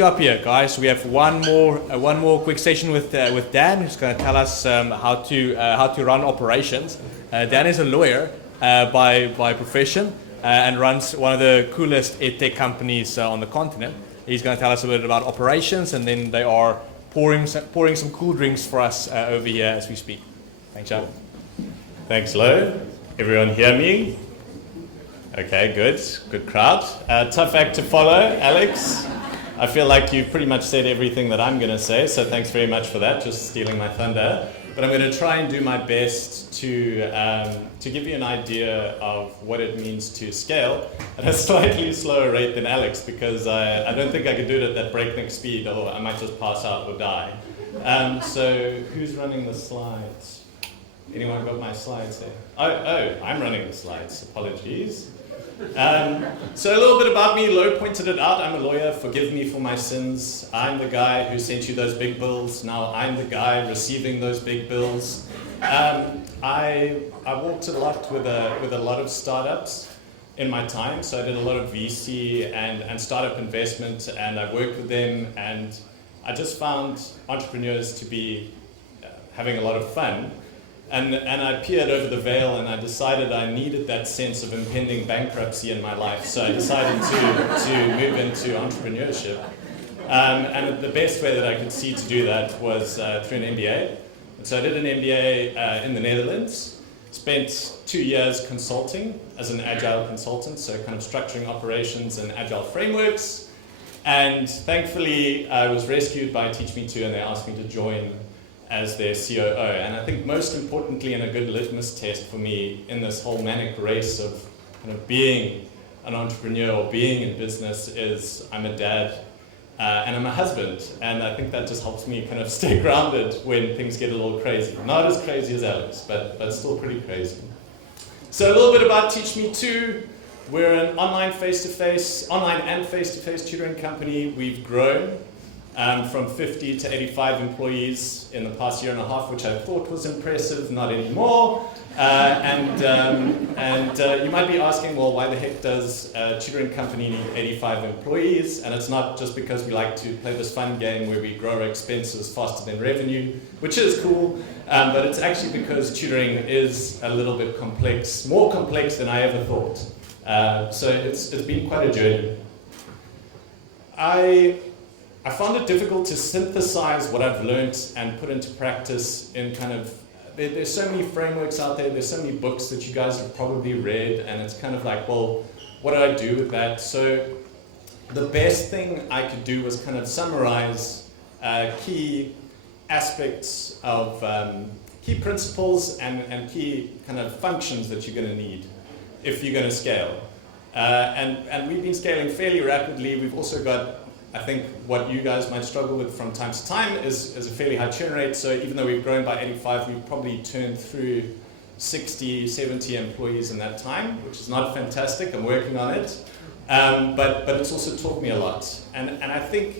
Up here, guys. We have one more quick session with Dan, who's going to tell us how to run operations. Dan is a lawyer by profession and runs one of the coolest edtech companies on the continent. He's going to tell us a bit about operations, and then they are pouring some cool drinks for us over here as we speak. Thanks, John. Thanks, Lo. Everyone hear me? Okay, good crowd. Tough act to follow, Alex. I feel like you've pretty much said everything that I'm going to say, so thanks very much for that, just stealing my thunder. But I'm going to try and do my best to give you an idea of what it means to scale at a slightly slower rate than Alex, because I don't think I could do it at that breakneck speed, or I might just pass out or die. So who's running the slides? Anyone got my slides there? Oh, I'm running the slides. Apologies. So a little bit about me. Lo pointed it out. I'm a lawyer. Forgive me for my sins. I'm the guy who sent you those big bills. Now I'm the guy receiving those big bills. I worked a lot with a lot of startups in my time. So I did a lot of VC and startup investment, and I worked with them, and I just found entrepreneurs to be having a lot of fun. And I peered over the veil, and I decided I needed that sense of impending bankruptcy in my life. So I decided to move into entrepreneurship. And the best way that I could see to do that was through an MBA. And so I did an MBA in the Netherlands, spent 2 years consulting as an agile consultant, so kind of structuring operations and agile frameworks. And thankfully, I was rescued by Teach Me To, and they asked me to join as their COO. And I think most importantly, and a good litmus test for me in this whole manic race of kind of being an entrepreneur or being in business, is I'm a dad and I'm a husband. And I think that just helps me kind of stay grounded when things get a little crazy. Not as crazy as Alex, but still pretty crazy. So a little bit about Teach Me To. We're an online and face-to-face tutoring company. We've grown from 50 to 85 employees in the past year and a half, which I thought was impressive, not anymore. And you might be asking, well, why the heck does a tutoring company need 85 employees? And it's not just because we like to play this fun game where we grow our expenses faster than revenue, which is cool, but it's actually because tutoring is a little bit complex, more complex than I ever thought. So it's been quite a journey. I found it difficult to synthesize what I've learned and put into practice in kind of, there's so many frameworks out there, there's so many books that you guys have probably read, and it's kind of like, well, what do I do with that? So the best thing I could do was kind of summarize key aspects of, key principles and key kind of functions that you're going to need if you're going to scale. And we've been scaling fairly rapidly. We've also got, I think what you guys might struggle with from time to time is a fairly high churn rate. So even though we've grown by 85, we've probably turned through 60, 70 employees in that time, which is not fantastic. I'm working on it. But it's also taught me a lot. And I think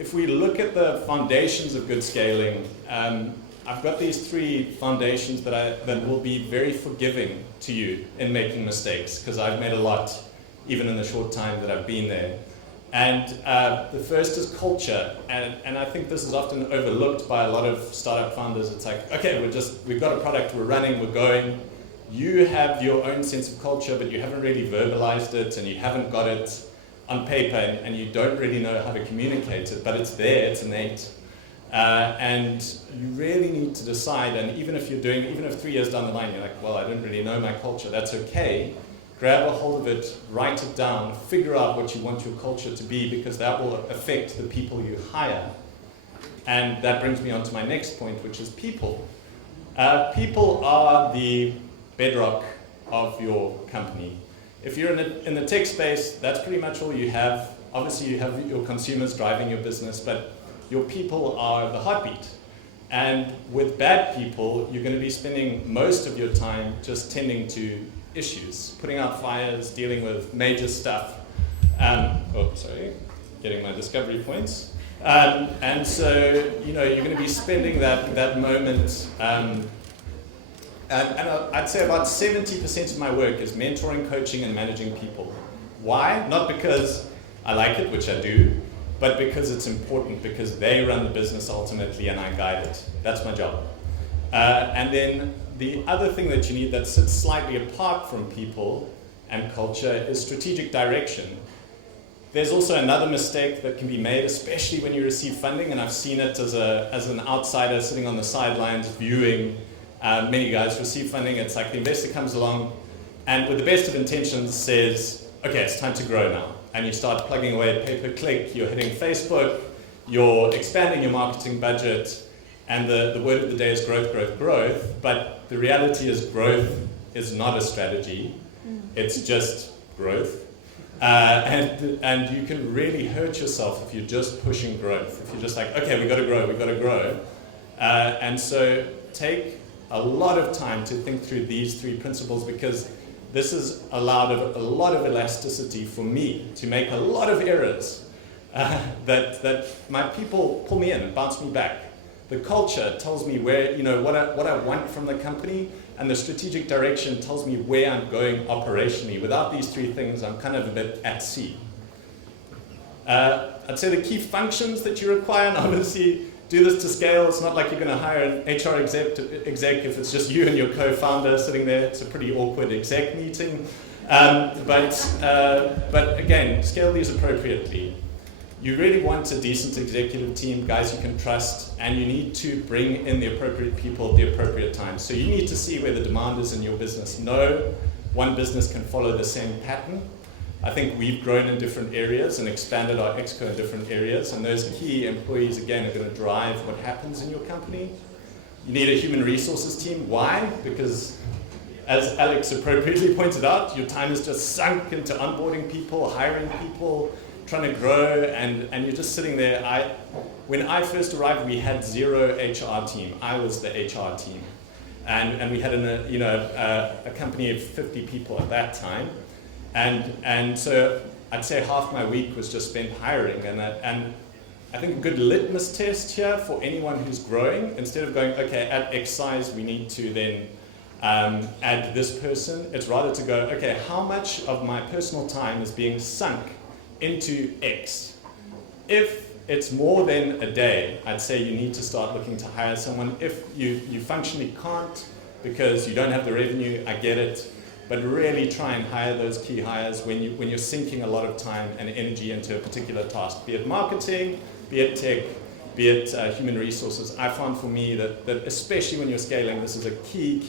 if we look at the foundations of good scaling, I've got these 3 foundations that will be very forgiving to you in making mistakes, because I've made a lot, even in the short time that I've been there. And the first is culture, and I think this is often overlooked by a lot of startup founders. It's like, okay, we've got a product, we're running, we're going. You have your own sense of culture, but you haven't really verbalized it, and you haven't got it on paper, and you don't really know how to communicate it, but it's there, it's innate. And you really need to decide, and even if 3 years down the line, you're like, well, I don't really know my culture, that's okay. Grab a hold of it, write it down, figure out what you want your culture to be, because that will affect the people you hire. And that brings me on to my next point, which is people. People are the bedrock of your company. If you're in the tech space, that's pretty much all you have. Obviously, you have your consumers driving your business, but your people are the heartbeat. And with bad people, you're going to be spending most of your time just tending to issues, putting out fires, dealing with major stuff. Getting my discovery points. And so, you're going to be spending that moment. And I'd say about 70% of my work is mentoring, coaching, and managing people. Why? Not because I like it, which I do, but because it's important, because they run the business ultimately and I guide it. That's my job. And then the other thing that you need that sits slightly apart from people and culture is strategic direction. There's also another mistake that can be made, especially when you receive funding, and I've seen it as an outsider sitting on the sidelines viewing many guys receive funding. It's like the investor comes along and with the best of intentions says, okay, it's time to grow now. And you start plugging away at pay-per-click, you're hitting Facebook, you're expanding your marketing budget, and the word of the day is growth, growth, growth. But the reality is growth is not a strategy. It's just growth. And you can really hurt yourself if you're just pushing growth. If you're just like, okay, we got to grow. And so take a lot of time to think through these three principles, because this has allowed a lot of elasticity for me to make a lot of errors that my people pull me in and bounce me back. The culture tells me where, what I want from the company, and the strategic direction tells me where I'm going operationally. Without these three things, I'm kind of a bit at sea. I'd say the key functions that you require, and obviously do this to scale. It's not like you're going to hire an HR exec if it's just you and your co-founder sitting there. It's a pretty awkward exec meeting. But again, scale these appropriately. You really want a decent executive team, guys you can trust, and you need to bring in the appropriate people at the appropriate time. So you need to see where the demand is in your business. No one business can follow the same pattern. I think we've grown in different areas and expanded our exco in different areas, and those key employees, again, are going to drive what happens in your company. You need a human resources team. Why? Because, as Alex appropriately pointed out, your time is just sunk into onboarding people, hiring people, trying to grow, and you're just sitting there. When I first arrived, we had zero HR team. I was the HR team. And we had a company of 50 people at that time. And so I'd say half my week was just spent hiring. And I think a good litmus test here for anyone who's growing, instead of going, okay, at X size, we need to then add this person, it's rather to go, okay, how much of my personal time is being sunk into X? If it's more than a day, I'd say you need to start looking to hire someone. If you functionally can't because you don't have the revenue, I get it. But really try and hire those key hires when you're sinking a lot of time and energy into a particular task, be it marketing, be it tech, be it human resources. I found for me that especially when you're scaling, this is a key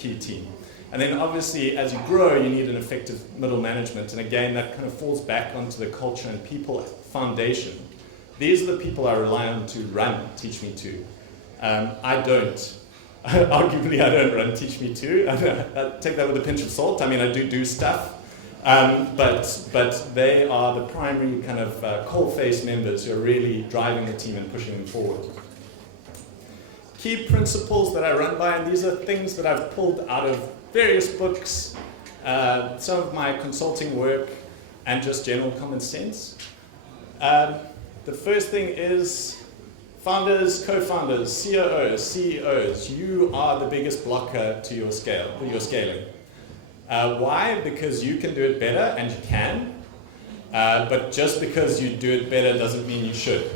team. And then obviously as you grow, you need an effective middle management. And again, that kind of falls back onto the culture and people foundation. These are the people I rely on to run Teach Me To. I don't. Arguably, I don't run Teach Me To. I take that with a pinch of salt. I mean, I do stuff. But they are the primary kind of coal-face members who are really driving the team and pushing them forward. Key principles that I run by, and these are things that I've pulled out of various books, some of my consulting work, and just general common sense. The first thing is founders, co-founders, COOs, CEOs, you are the biggest blocker to your scaling. Why? Because you can do it better, and you can, but just because you do it better doesn't mean you should.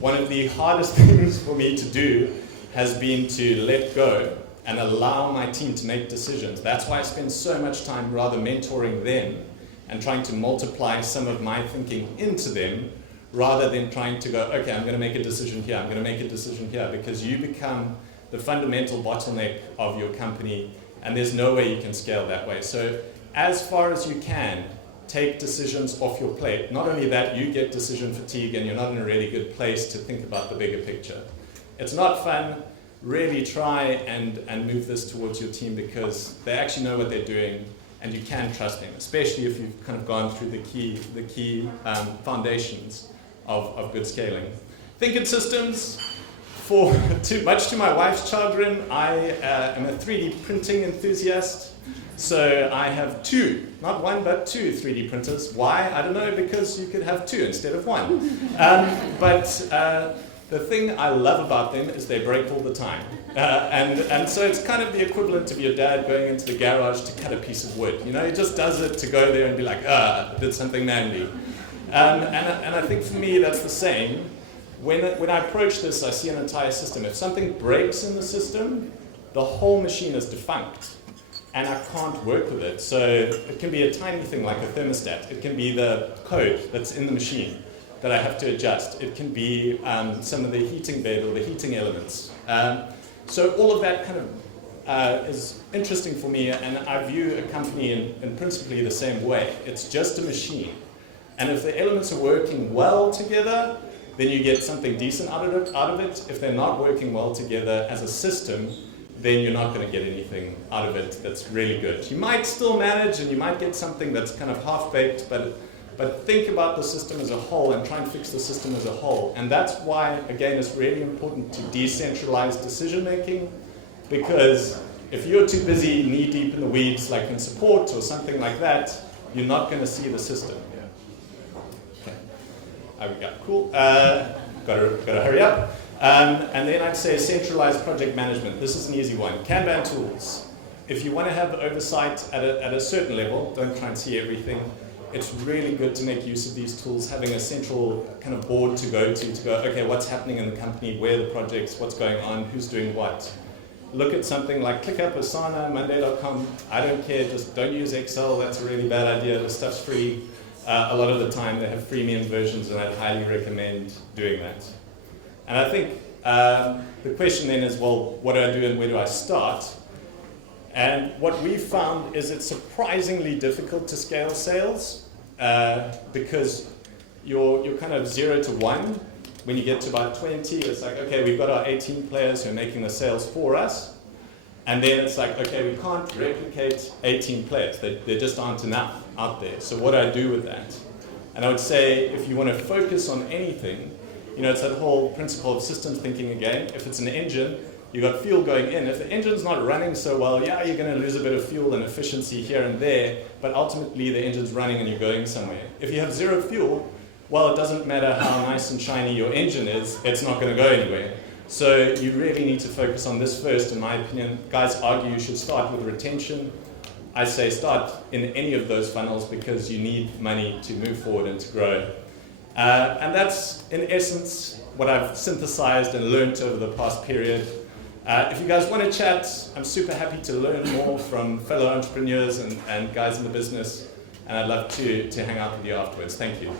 One of the hardest things for me to do has been to let go and allow my team to make decisions. That's why I spend so much time rather mentoring them and trying to multiply some of my thinking into them, rather than trying to go, okay, I'm going to make a decision here, I'm going to make a decision here, because you become the fundamental bottleneck of your company, and there's no way you can scale that way. So as far as you can, take decisions off your plate. Not only that, you get decision fatigue and you're not in a really good place to think about the bigger picture. It's not fun. Really try and move this towards your team, because they actually know what they're doing and you can trust them, especially if you've kind of gone through the key foundations of good scaling. Think in systems. Much to my wife's chagrin, I am a 3D printing enthusiast. So I have two, not one, but two 3D printers. Why? I don't know, because you could have two instead of one. But the thing I love about them is they break all the time. And so it's kind of the equivalent of your dad going into the garage to cut a piece of wood. You know, he just does it to go there and be like, did something manly. And I think for me that's the same. When I approach this, I see an entire system. If something breaks in the system, the whole machine is defunct, and I can't work with it. So it can be a tiny thing like a thermostat. It can be the code that's in the machine that I have to adjust. It can be some of the heating bed or the heating elements. So all of that kind of is interesting for me, and I view a company in principally the same way. It's just a machine. And if the elements are working well together, then you get something decent out of it. If they're not working well together as a system, then you're not going to get anything out of it that's really good. You might still manage, and you might get something that's kind of half-baked, but think about the system as a whole and try and fix the system as a whole. And that's why, again, it's really important to decentralize decision-making, because if you're too busy knee-deep in the weeds, like in support or something like that, you're not going to see the system. Okay, cool. Gotta hurry up. And then I'd say centralized project management. This is an easy one. Kanban tools. If you want to have oversight at a certain level, don't try and see everything. It's really good to make use of these tools, having a central kind of board to go, okay, what's happening in the company, where are the projects, what's going on, who's doing what. Look at something like ClickUp, Asana, Monday.com. I don't care, just don't use Excel. That's a really bad idea. The stuff's free. A lot of the time they have freemium versions, and I'd highly recommend doing that. And I think the question then is, well, what do I do and where do I start? And what we've found is it's surprisingly difficult to scale sales because you're kind of 0 to 1. When you get to about 20, it's like, okay, we've got our 18 players who are making the sales for us. And then it's like, okay, we can't replicate 18 players. There just aren't enough out there. So what do I do with that? And I would say if you want to focus on anything, it's that whole principle of systems thinking again. If it's an engine, you've got fuel going in. If the engine's not running so well, yeah, you're going to lose a bit of fuel and efficiency here and there, but ultimately the engine's running and you're going somewhere. If you have zero fuel, well, it doesn't matter how nice and shiny your engine is, it's not going to go anywhere. So you really need to focus on this first, in my opinion. Guys argue you should start with retention. I say start in any of those funnels because you need money to move forward and to grow. And that's, in essence, what I've synthesized and learned over the past period. If you guys want to chat, I'm super happy to learn more from fellow entrepreneurs and guys in the business, and I'd love to hang out with you afterwards. Thank you.